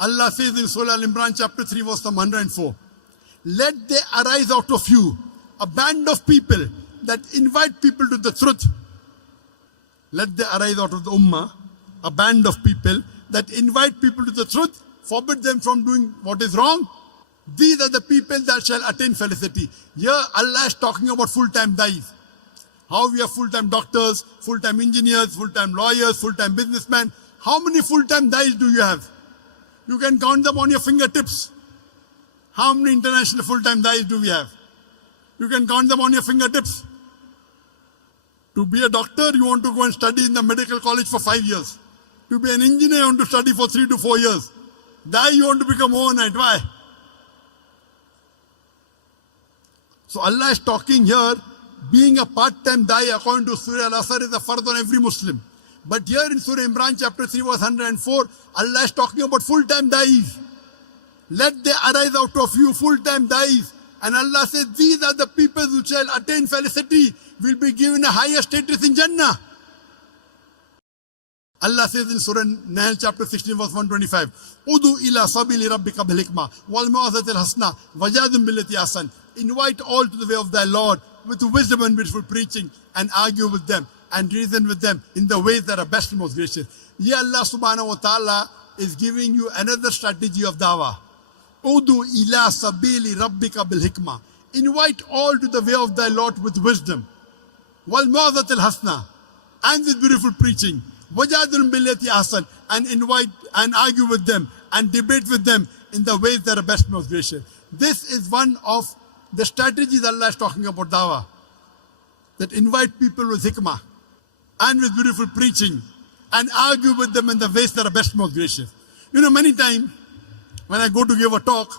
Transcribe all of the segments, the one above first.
Allah says in Surah Al-Imran chapter 3 verse number 104, let there arise out of you a band of people that invite people to the truth. Let there arise out of the ummah a band of people that invite people to the truth, forbid them from doing what is wrong. These are the people that shall attain felicity. Here Allah is talking about full-time dais. How we have full-time doctors, full-time engineers, full-time lawyers, full-time businessmen. How many full-time dais do you have? You can count them on your fingertips. How many international full-time dais do we have? You can count them on your fingertips. To be a doctor, you want to go and study in the medical college for 5 years. To be an engineer, you want to study for 3 to 4 years. Dai, you want to become overnight. Why? So Allah is talking here, being a part-time dai according to Surah Al-Asr is a fard on every Muslim. But here in Surah Imran chapter 3 verse 104, Allah is talking about full-time dais. Let there arise out of you full-time dais. And Allah says, these are the people who shall attain felicity, will be given a higher status in Jannah. Allah says in Surah Nahl chapter 16 verse 125, Udu ila sabili rabbika bil hikmah wal mau'izatil hasana wajadil billati ahsan. Invite all to the way of thy Lord with wisdom and beautiful preaching, and argue with them and reason with them in the ways that are best and most gracious. Here Allah subhanahu wa ta'ala is giving you another strategy of dawah. Udu ila sabili rabbika bil hikmah. Invite all to the way of thy Lord with wisdom. Wal mau'izatil hasana, and with beautiful preaching. Wajadil billati ahsan, and invite and argue with them and debate with them in the ways that are best and most gracious. This is one of the strategies Allah is talking about dawah. That invite people with hikmah and with beautiful preaching and argue with them in the ways that are best and most gracious. You know, many times when I go to give a talk,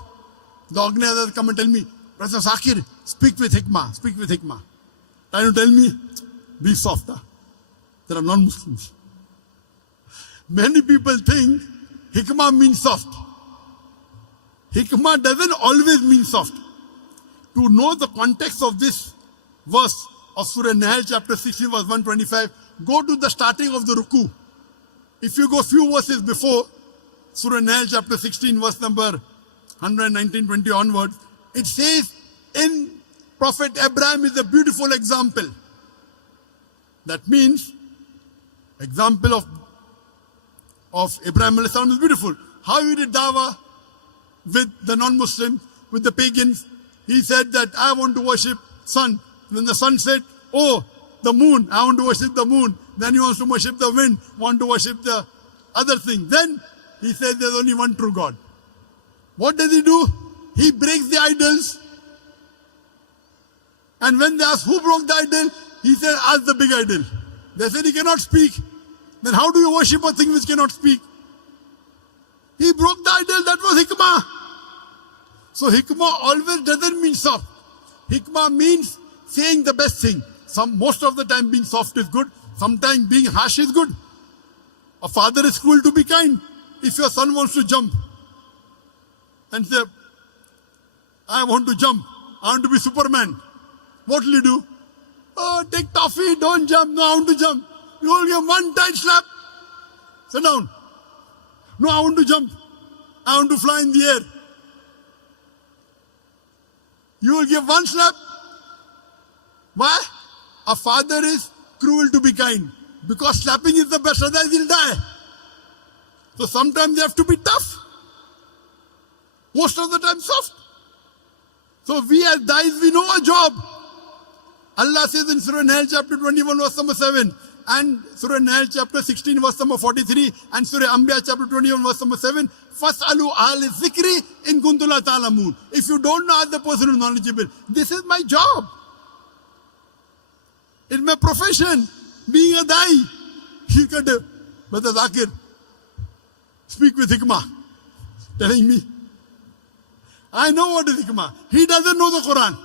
the organizers come and tell me, Professor Zakir, speak with hikmah, speak with hikmah. Trying to tell me, be softer. There are non-Muslims. Many people think hikmah means soft. Hikmah doesn't always mean soft. To know the context of this verse of Surah Nahl chapter 16 verse 125, go to the starting of the ruku. If you go few verses before, Surah Nahl chapter 16 verse number 119-20 onwards, it says, in Prophet Abraham is a beautiful example. That means, example of Abraham alayhi salam is beautiful. How he did dawah with the non-Muslims, with the pagans. He said that I want to worship sun. Then the sun said, oh, the moon, I want to worship the moon. Then he wants to worship the wind, want to worship the other thing. Then he said there's only one true God. What does he do? He breaks the idols. And when they ask who broke the idol, he said, ask the big idol. They said he cannot speak. Then how do you worship a thing which cannot speak? He broke the idol, that was hikmah. So hikmah always doesn't mean soft. Hikmah means saying the best thing. Most of the time being soft is good. Sometimes being harsh is good. A father is cruel to be kind. If your son wants to jump and say, I want to jump, I want to be Superman, what will you do? Oh, take toffee, don't jump. No, I want to jump. You will give one tight slap. Sit down. No, I want to jump. I want to fly in the air. You will give one slap. Why? A father is cruel to be kind. Because slapping is the best, otherwise he'll die. So sometimes you have to be tough. Most of the time soft. So we as dais, we know our job. Allah says in Surah Nahl chapter 21 verse number 7 and Surah Nahl chapter 16 verse number 43 and Surah Anbiya chapter 21 verse number 7, Fas'alu ahli zikri in kuntum la ta'lamun. If you don't know, ask the person who is knowledgeable. This is my job. It's my profession. Being a dai. He could, Brother Zakir, speak with hikmah. Telling me. I know what is hikmah. He doesn't know the Quran.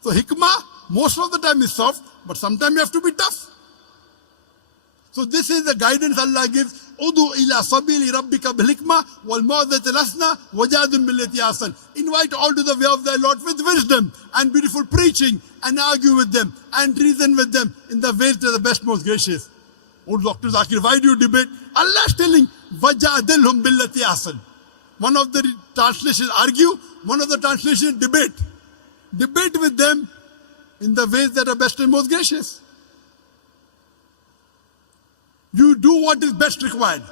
So hikmah, most of the time is soft, but sometimes you have to be tough. So this is the guidance Allah gives. Udu ila sabili rabbika bil hikmah wal mau'izatil hasana wajadil billati ahsan. Invite all to the way of thy Lord with wisdom and beautiful preaching, and argue with them and reason with them in the ways that are the best, most gracious. Oh, Dr. Zakir, why do you debate? Allah is telling, وَجَادِلْهُمْ بِالَّتِي أَحْسَنُ. One of the translations argue, one of the translations debate. Debate with them in the ways that are best and most gracious. You do what is best required.